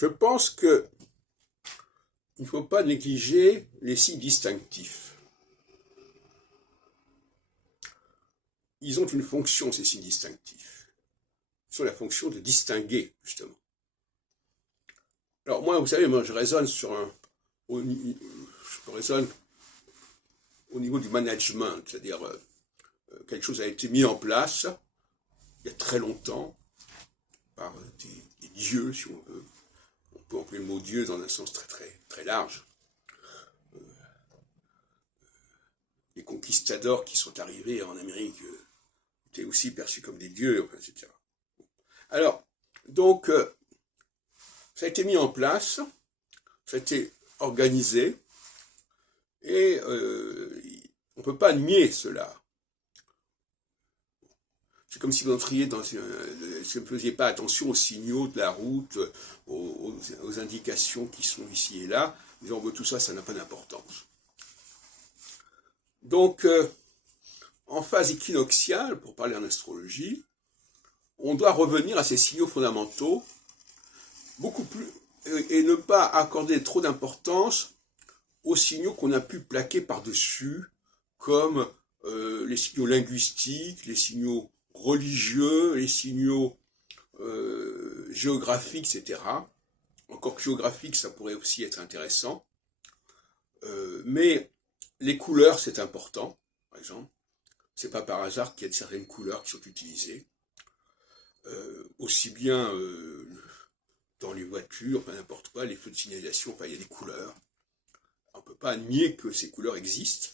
Je pense qu'il ne faut pas négliger les signes distinctifs. Ils ont une fonction, ces signes distinctifs. Ils ont la fonction de distinguer, justement. Alors moi, vous savez, moi je raisonne je raisonne au niveau du management, c'est-à-dire quelque chose a été mis en place il y a très longtemps par des dieux, si on veut. On peut employer le mot Dieu dans un sens très large. Les conquistadors qui sont arrivés en Amérique étaient aussi perçus comme des dieux, etc. Alors, donc, ça a été mis en place, ça a été organisé, et on ne peut pas nier cela. C'est comme si vous entriez si vous ne faisiez pas attention aux signaux de la route, aux indications qui sont ici et là, disant tout ça, ça n'a pas d'importance. Donc, en phase équinoxiale, pour parler en astrologie, on doit revenir à ces signaux fondamentaux, beaucoup plus, et ne pas accorder trop d'importance aux signaux qu'on a pu plaquer par-dessus, comme les signaux linguistiques, les signaux religieux, les signaux géographiques, etc. Encore que géographique, ça pourrait aussi être intéressant. Mais les couleurs, c'est important, par exemple. C'est pas par hasard qu'il y a certaines couleurs qui sont utilisées. Aussi bien dans les voitures, n'importe quoi, les feux de signalisation, il y a des couleurs. On ne peut pas nier que ces couleurs existent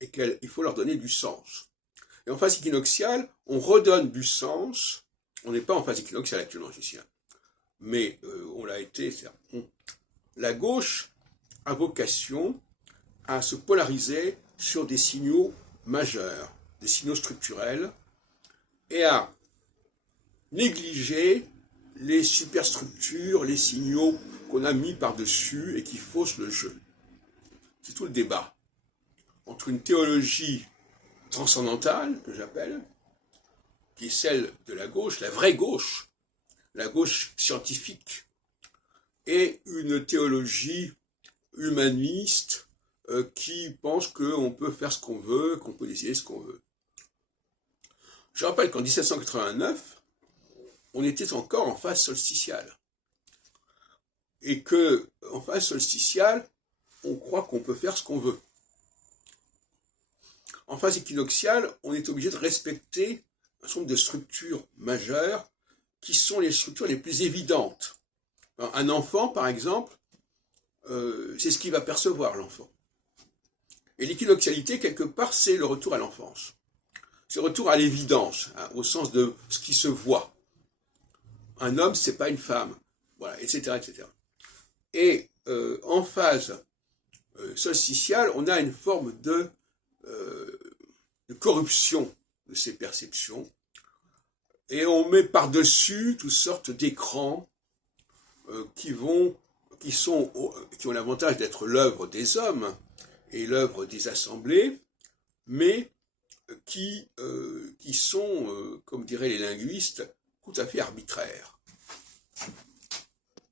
et qu'il faut leur donner du sens. Et en phase équinoxiale, on redonne du sens. On n'est pas en phase équinoxiale actuellement, ici, mais on l'a été. La gauche a vocation à se polariser sur des signaux majeurs, des signaux structurels, et à négliger les superstructures, les signaux qu'on a mis par-dessus et qui faussent le jeu. C'est tout le débat entre une théologie transcendantale, que j'appelle, qui est celle de la gauche, la gauche scientifique, et une théologie humaniste qui pense qu'on peut faire ce qu'on veut, qu'on peut décider ce qu'on veut. Je rappelle qu'en 1789, on était encore en phase solsticiale. Et que, en phase solsticiale, on croit qu'on peut faire ce qu'on veut. En phase équinoxiale, on est obligé de respecter un certain nombre de structures majeures qui sont les structures les plus évidentes. Alors, un enfant, par exemple, c'est ce qu'il va percevoir, l'enfant. Et l'équinoxialité, quelque part, c'est le retour à l'enfance. C'est le retour à l'évidence, hein, au sens de ce qui se voit. Un homme, c'est pas une femme, voilà, etc., etc. Et en phase solsticiale, on a une forme de corruption de ces perceptions, et on met par-dessus toutes sortes d'écrans qui ont l'avantage d'être l'œuvre des hommes et l'œuvre des assemblées, mais qui sont, comme diraient les linguistes, tout à fait arbitraires.